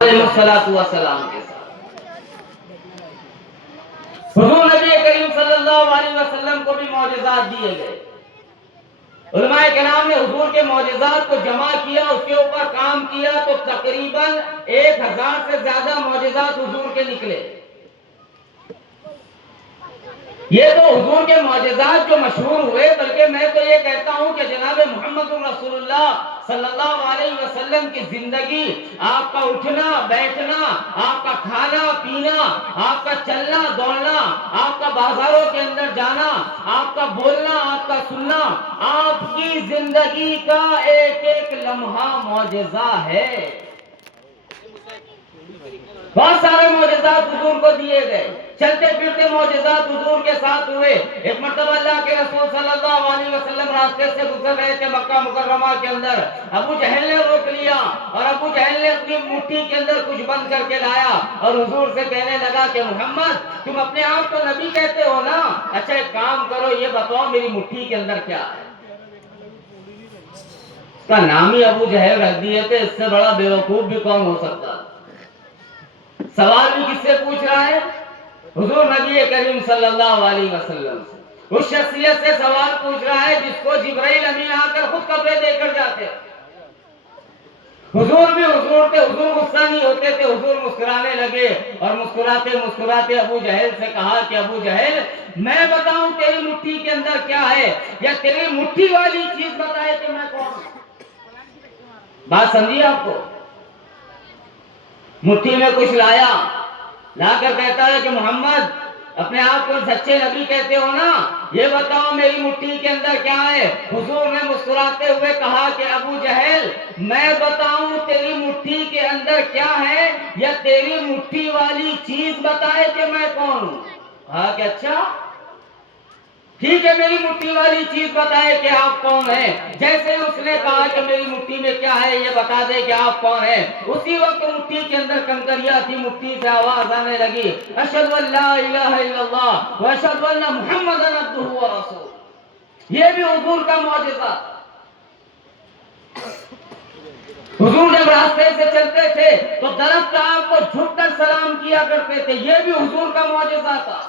علیہ السلام کے ساتھ حضور نبی کریم صلی اللہ علیہ وسلم کو بھی معجزات دیے گئے. علماء کرام نے حضور کے معجزات کو جمع کیا, اس کے اوپر کام کیا تو تقریباً 1000 سے زیادہ معجزات حضور کے نکلے. یہ تو حضور کے معجزات جو مشہور ہوئے, بلکہ میں تو یہ کہتا ہوں کہ جناب محمد رسول اللہ صلی اللہ علیہ وسلم کی زندگی, آپ کا اٹھنا بیٹھنا, آپ کا کھانا پینا, آپ کا چلنا دوڑنا, آپ کا بازاروں کے اندر جانا, آپ کا بولنا, آپ کا سننا, آپ کی زندگی کا ایک ایک لمحہ معجزہ ہے. بہت سارے معجزات حضور کو دیے گئے, چلتے پھرتے معجزات حضور کے ساتھ ہوئے. ایک مرتبہ اللہ کے رسول صلی اللہ علیہ وسلم راستے سے گزر رہے تھے مکہ مکرمہ کے اندر. ابو جہل نے روک لیا اور ابو جہل نے اپنی مٹھی کے اندر کچھ بند کر کے لایا اور حضور سے کہنے لگا کہ محمد, تم اپنے آپ کو نبی کہتے ہو نا, اچھا ایک کام کرو, یہ بتاؤ میری مٹھی کے اندر کیا ہے. اس کا نام ہی ابو جہل رکھ دیے تھے, اس سے بڑا بیوقوف بھی کون ہو سکتا. سوال بھی کس سے پوچھ رہا ہے؟ حضور نبی کریم صلی اللہ علیہ وسلم سے. اس شخصیت سے سوال پوچھ رہا ہے جس کو جبرائیل امین آ کر خود کپڑے دے کر جاتے. حضور بھی حضور تھے, حضور غصہ نہیں ہوتے تھے, حضور مسکرانے لگے اور مسکراتے مسکراتے ابو جہل سے کہا کہ ابو جہل, میں بتاؤں تیری مٹھی کے اندر کیا ہے, یا تیری مٹھی والی چیز بتائے کہ میں کون ہوں. بات سمجھیے آپ کو. مٹھی میں کچھ لایا, لا کر کہتا ہے کہ محمد, اپنے آپ کو سچے نبی کہتے ہو نا, یہ بتاؤ میری مٹھی کے اندر کیا ہے. حضور نے مسکراتے ہوئے کہا کہ ابو جہل, میں بتاؤں تیری مٹھی کے اندر کیا ہے, یا تیری مٹھی والی چیز بتائے کہ میں کون ہوں. کہا کہ اچھا ٹھیک ہے, میری مٹھی والی چیز بتائے کہ آپ کون ہیں. جیسے اس نے کہا کہ میری مٹھی میں کیا ہے, یہ بتا دے کہ آپ کون ہیں, اسی وقت مٹھی کے اندر کنکریاں تھی, مٹھی سے آواز آنے لگی, اشہد ان لا الہ الا اللہ واشہد ان محمدا عبدہ ورسولہ. یہ بھی حضور کا معجزہ. حضور جب راستے سے چلتے تھے تو درخت آپ کو جھک کر سلام کیا کرتے تھے, یہ بھی حضور کا معجزہ تھا.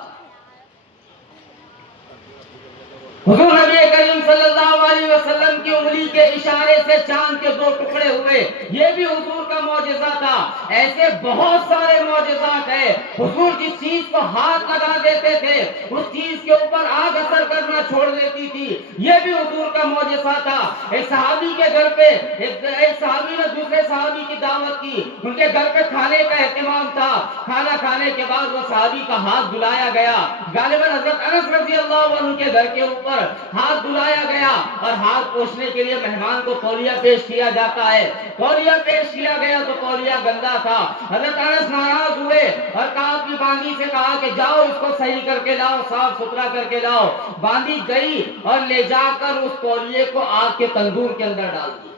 حضور نبی کریم صلی اللہ علیہ وسلم کی انگلی کے اشارے سے چاند کے 2 ٹکڑے ہوئے, یہ بھی حضور کا معجزہ تھا. ایسے بہت سارے معجزات ہیں. حضور جس چیز کو ہاتھ لگا دیتے تھے اس چیز کے اوپر آگ اثر کرنا چھوڑ دیتی تھی, یہ بھی حضور کا معجزہ تھا. ایک صحابی کے گھر پہ ایک صحابی نے دوسرے صحابی کی دعوت کی, ان کے گھر پہ کھانے کا اہتمام تھا. کھانا کھانے کے بعد وہ صحابی کا ہاتھ دھلایا گیا. غالباً حضرت انس رضی اللہ عنہ کے گھر کے اوپر ہاتھ دھلایا گیا اور ہاتھ پوچھنے کے لیے مہمان کو تولیہ پیش کیا جاتا ہے. تولیہ پیش کیا گیا تو تولیہ گندا تھا. حضرت انس ناراض ہوئے اور کہا اپنی باندی سے کہا کہ جاؤ اس کو صحیح کر کے لاؤ, صاف ستھرا کر کے لاؤ. باندی گئی اور لے جا کر اس تولیے کو آگ کے تندور کے اندر ڈال دیا.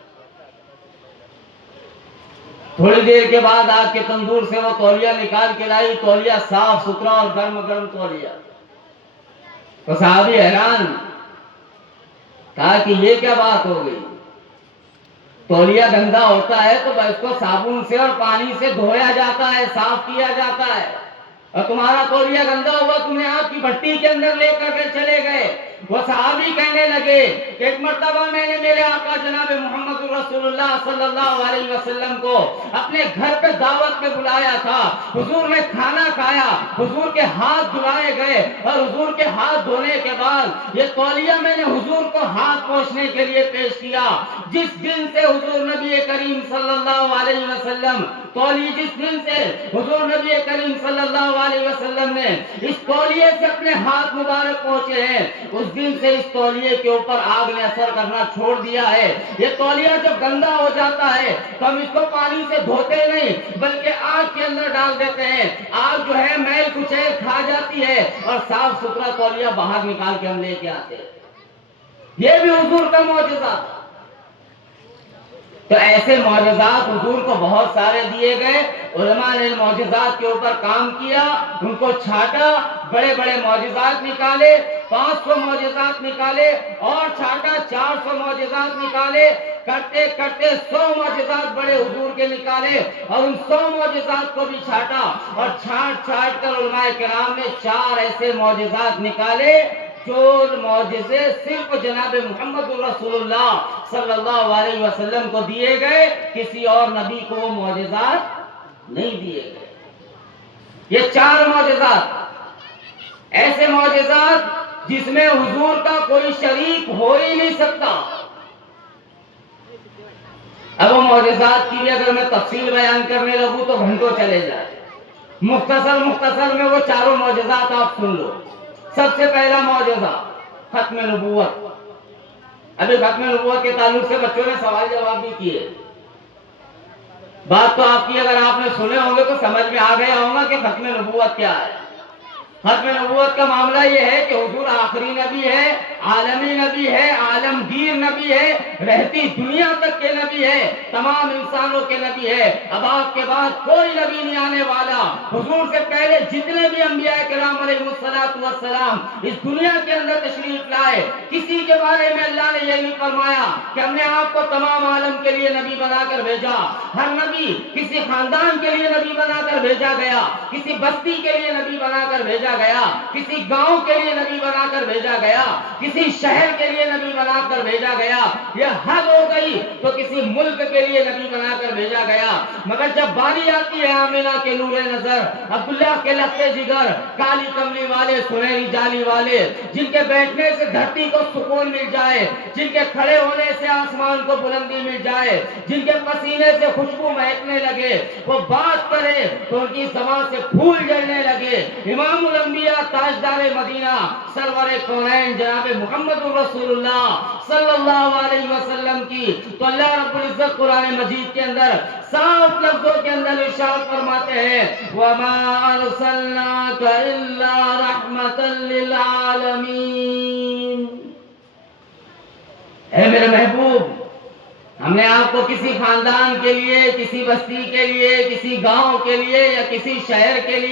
تھوڑی دیر کے بعد آگ کے تندور سے وہ تولیہ نکال کے لائی, تولیہ صاف ستھرا اور گرم گرم تولیہ. تو صحابی حیران, کہا کہ یہ کیا بات ہو گئی, تولیہ گندا ہوتا ہے تو اس کو صابن سے اور پانی سے دھویا جاتا ہے, صاف کیا جاتا ہے, اور تمہارا تولیہ گندا ہوا, تم نے آپ کی بھٹی کے اندر لے کر کے چلے گئے. وہ صحابی کہنے لگے کہ ایک مرتبہ میں نے میرے آقا جناب محمد رسول اللہ صلی اللہ علیہ وسلم کو اپنے گھر پہ دعوت میں بلایا تھا. حضور نے کھانا کھایا, حضور کے ہاتھ دھلائے گئے اور حضور کے ہاتھ دھونے کے بعد یہ تولیہ میں نے حضور کو ہاتھ پوچھنے کے لیے پیش کیا. جس دن سے حضور نبی کریم صلی اللہ علیہ وسلم جس دن سے حضور نبی کریم صلی اللہ علیہ وسلم نے اس تولیے سے اپنے ہاتھ مبارک پہنچے ہیں, اس دن سے اس تولیے کے اوپر آگ نے اثر کرنا چھوڑ دیا ہے. یہ تولیہ جب گندا ہو جاتا ہے تو ہم اس کو پانی سے دھوتے نہیں بلکہ آگ کے اندر ڈال دیتے ہیں. آگ جو ہے میل کچیل کھا جاتی ہے اور صاف ستھرا تولیہ باہر نکال کے ہم لے کے آتے ہیں. یہ بھی حضور کا معجزہ تھا. تو ایسے معجزات حضور کو بہت سارے دیے گئے. علماء نے معجزات کے اوپر کام کیا, ان کو چھانٹا, بڑے بڑے معجزات نکالے. 500 معجزات نکالے اور چھاٹا 400 معجزات نکالے، کرتے کرتے 100 معجزات بڑے حضور کے نکالے اور ان 100 معجزات کو بھی چھاٹا اور چھاٹ چھاٹ کر علماء کرام نے 4 ایسے معجزات نکالے جو معجزے صرف جناب محمد رسول اللہ صلی اللہ علیہ وسلم کو دیے گئے، کسی اور نبی کو وہ معجزات نہیں دیے گئے۔ یہ 4 معجزات، ایسے معجزات جس میں حضور کا کوئی شریک ہو ہی نہیں سکتا۔ اب وہ معجزات کی بھی اگر میں تفصیل بیان کرنے لگوں تو گھنٹوں چلے جائے، مختصر میں وہ 4 معجزات آپ سن لو۔ سب سے پہلا معجزہ ختم نبوت۔ ابھی ختم نبوت کے تعلق سے بچوں نے سوال جواب بھی کیے، بات تو آپ کی اگر آپ نے سنے ہوں گے تو سمجھ میں آ گیا ہوگا کہ ختم نبوت کیا ہے۔ ختم نبوت کا معاملہ یہ ہے کہ حضور آخری نبی ہے، عالمی نبی ہے، عالمگیر نبی ہے، رہتی دنیا تک کے نبی ہے، تمام انسانوں کے نبی ہے۔ اب آپ کے بعد کوئی نبی نہیں آنے والا۔ حضور سے پہلے جتنے بھی انبیاء کرام علیہ السلام اس دنیا کے اندر تشریف لائے، کسی کے بارے میں اللہ نے یہ نہیں فرمایا کہ ہم نے آپ کو تمام عالم کے لیے نبی بنا کر بھیجا۔ ہر نبی کسی خاندان کے لیے نبی بنا کر بھیجا گیا، کسی بستی کے لیے نبی بنا کر بھیجا گیا، کسی گاؤں کے لیے نبی بنا کر بھیجا گیا، کسی شہر کے لیے نبی بنا کر بھیجا گیا، یہ حد ہو گئی تو کسی ملک کے لیے نبی بنا کر بھیجا گیا۔ مگر جب باری آتی ہے آمنہ کے نور نظر، عبداللہ کے لخت جگر، کالی کملی والے، سنہری جالی والے، جن کے بیٹھنے سے دھرتی کو سکون مل جائے، جن کے کھڑے ہونے سے آسمان کو بلندی مل جائے، جن کے پسینے سے خوشبو مہکنے لگے، وہ بات کرے تو ان کی زبان سے پھول جھڑنے لگے۔ امام الانبیاء تاجدار مدینہ سرور کونین جناب محمد رسول اللہ صلی اللہ علیہ وسلم کی تو اللہ رب العزت قرآن مجید کے اندر صاف لفظوں کے اندر ارشاد فرماتے ہیں وَمَا أَرْسَلْنَاكَ إِلَّا رَحْمَةً لِلْعَالَمِينَ۔ اے میرے محبوب، ہم نے آپ کو کسی خاندان کے لیے، کسی بستی کے لیے، کسی گاؤں کے لیے یا کسی شہر کے لیے